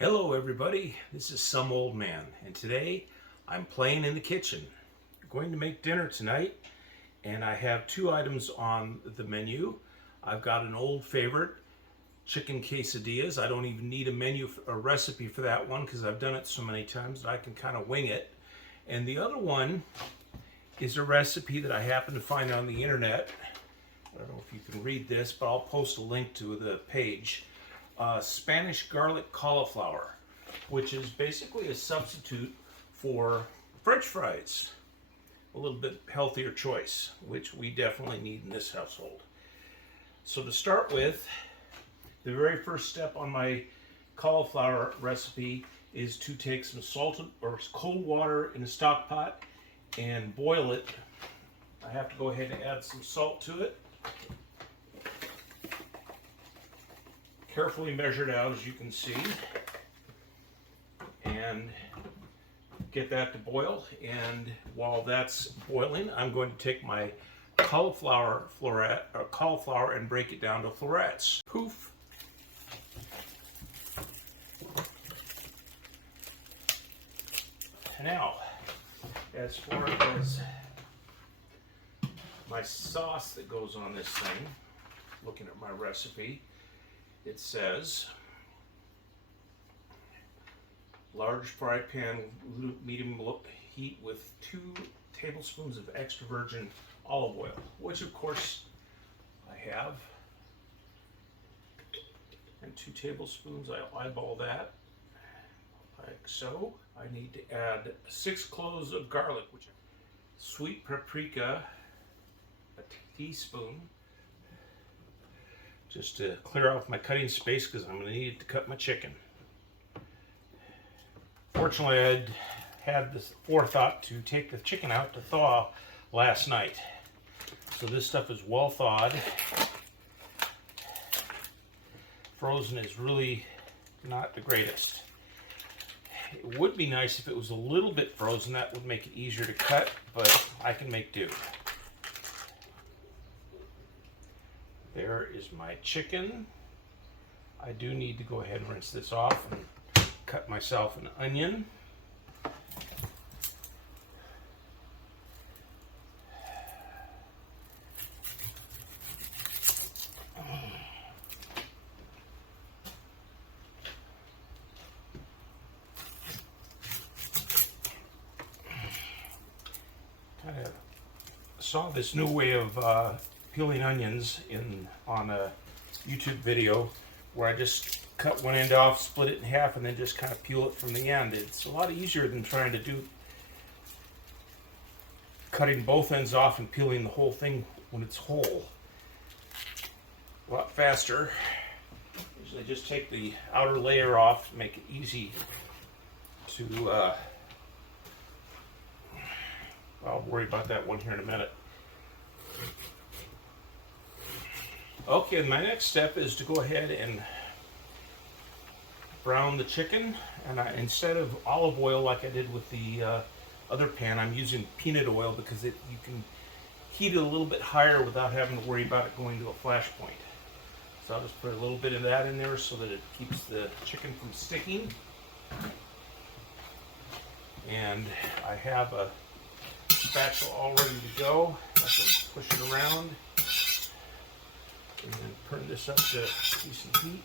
Hello everybody, this is Some Old Man, and today I'm playing in the kitchen. I'm going to make dinner tonight, and I have two items on the menu. I've got an old favorite, chicken quesadillas. I don't even need a recipe for that one because I've done it so many times that I can kind of wing it. And the other one is a recipe that I happened to find on the internet. I don't know if you can read this, but I'll post a link to the page. Spanish garlic cauliflower, which is basically a substitute for French fries. A little bit healthier choice, which we definitely need in this household. So to start with, the very first step on my cauliflower recipe is to take some salted or cold water in a stock pot and boil it. I have to go ahead and add some salt to it. Carefully measured out, as you can see, and get that to boil. And while that's boiling, I'm going to take my cauliflower and break it down to florets. Poof. Now, as far as my sauce that goes on this thing, looking at my recipe, it says large fry pan, medium heat with 2 tablespoons of extra virgin olive oil, which of course I have, and 2 tablespoons. I eyeball that like so. I need to add 6 cloves of garlic, which sweet paprika, a teaspoon, just to clear off my cutting space because I'm going to need it to cut my chicken. Fortunately, I'd had this forethought to take the chicken out to thaw last night. So this stuff is well thawed. Frozen is really not the greatest. It would be nice if it was a little bit frozen. That would make it easier to cut, but I can make do. There is my chicken. I do need to go ahead and rinse this off and cut myself an onion. Kind of saw this new way of peeling onions on a YouTube video where I just cut one end off, split it in half, and then just kind of peel it from the end. It's a lot easier than trying to do cutting both ends off and peeling the whole thing when it's whole. A lot faster. Usually just take the outer layer off, make it easy to I'll worry about that one here in a minute. Okay, my next step is to go ahead and brown the chicken, and instead of olive oil like I did with the other pan, I'm using peanut oil because you can heat it a little bit higher without having to worry about it going to a flash point. So I'll just put a little bit of that in there so that it keeps the chicken from sticking. And I have a spatula all ready to go. I can push it around and then turn this up to decent heat.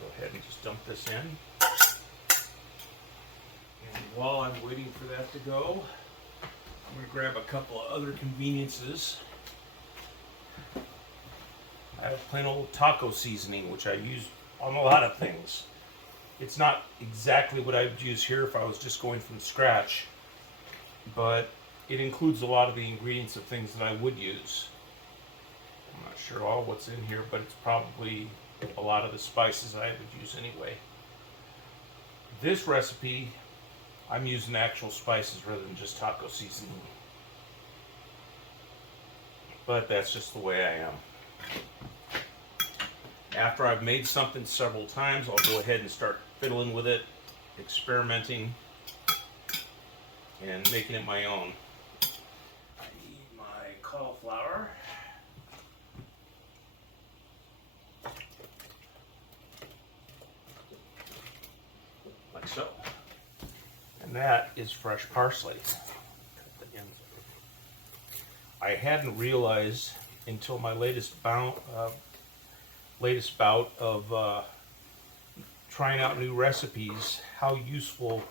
Go ahead and just dump this in. And while I'm waiting for that to go, I'm going to grab a couple of other conveniences. I have plain old taco seasoning, which I use on a lot of things. It's not exactly what I would use here if I was just going from scratch, but it includes a lot of the ingredients of things that I would use. I'm not sure all what's in here, but it's probably a lot of the spices I would use anyway. This recipe, I'm using actual spices rather than just taco seasoning. But that's just the way I am. After I've made something several times, I'll go ahead and start fiddling with it, experimenting, and making it my own. I need my cauliflower. like so. And that is fresh parsley. I hadn't realized until my latest bout of trying out new recipes how useful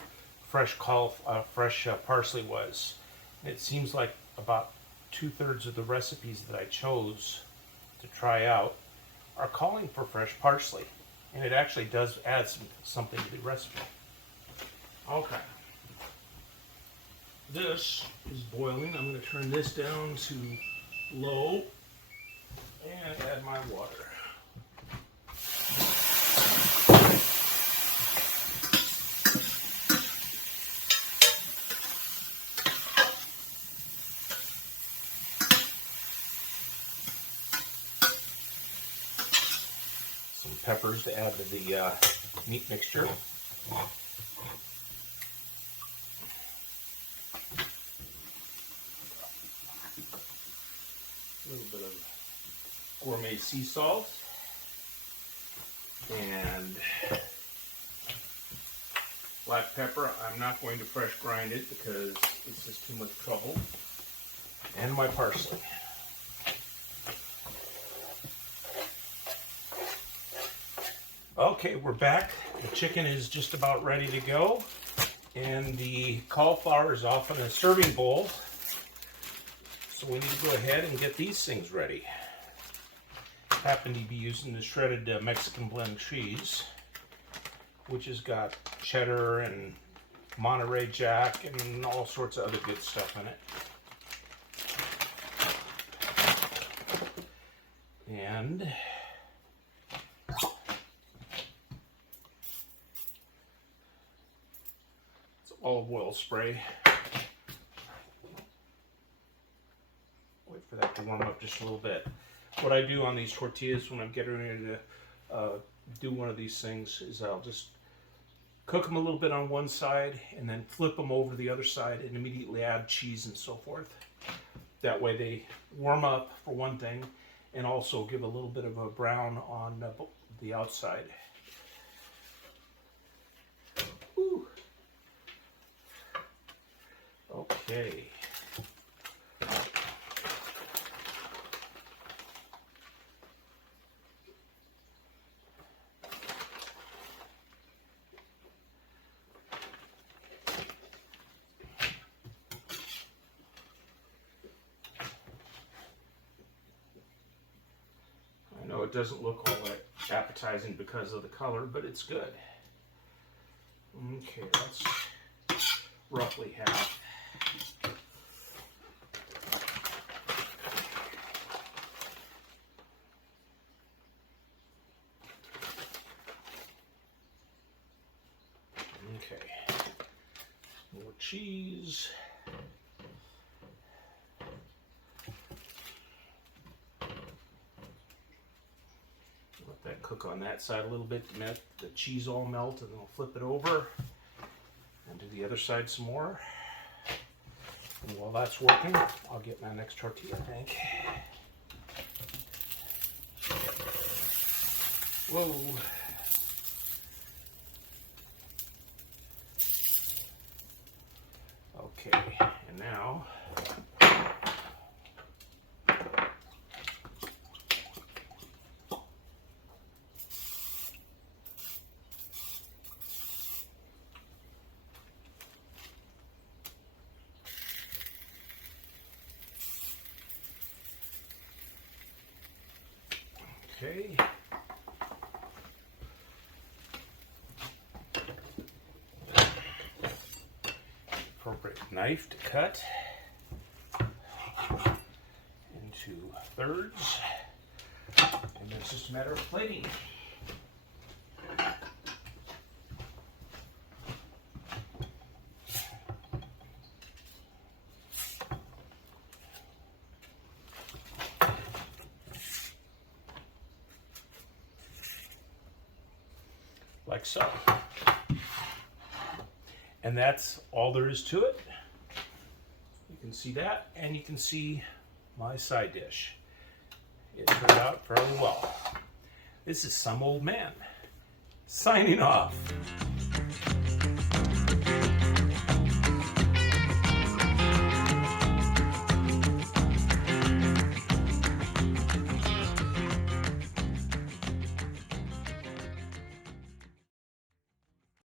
fresh parsley was. And it seems like about 2/3 of the recipes that I chose to try out are calling for fresh parsley, and it actually does add something to the recipe. Okay. This is boiling. I'm going to turn this down to low and add my water. Some peppers to add to the meat mixture. A little bit of gourmet sea salt and black pepper. I'm not going to fresh grind it because it's just too much trouble. And my parsley. Okay, we're back. The chicken is just about ready to go, and the cauliflower is off in a serving bowl. So we need to go ahead and get these things ready. Happen to be using the shredded Mexican blend cheese, which has got cheddar and Monterey Jack and all sorts of other good stuff in it. And it's olive oil spray. Wait for that to warm up just a little bit. What I do on these tortillas when I'm getting ready to do one of these things is I'll just cook them a little bit on one side and then flip them over to the other side and immediately add cheese and so forth. That way they warm up for one thing and also give a little bit of a brown on the outside. Whew. Okay. I know it doesn't look all that appetizing because of the color, but it's good. Okay, that's roughly half. Okay, more cheese. Let that cook on that side a little bit to let the cheese all melt, and then we'll flip it over and do the other side some more. And while that's working, I'll get my next tortilla, I think. Whoa. Okay, and now okay. Appropriate knife to cut into thirds, and it's just a matter of plating. Like so. And that's all there is to it. You can see that, and you can see my side dish. It turned out fairly well. This is Some Old Man, signing off.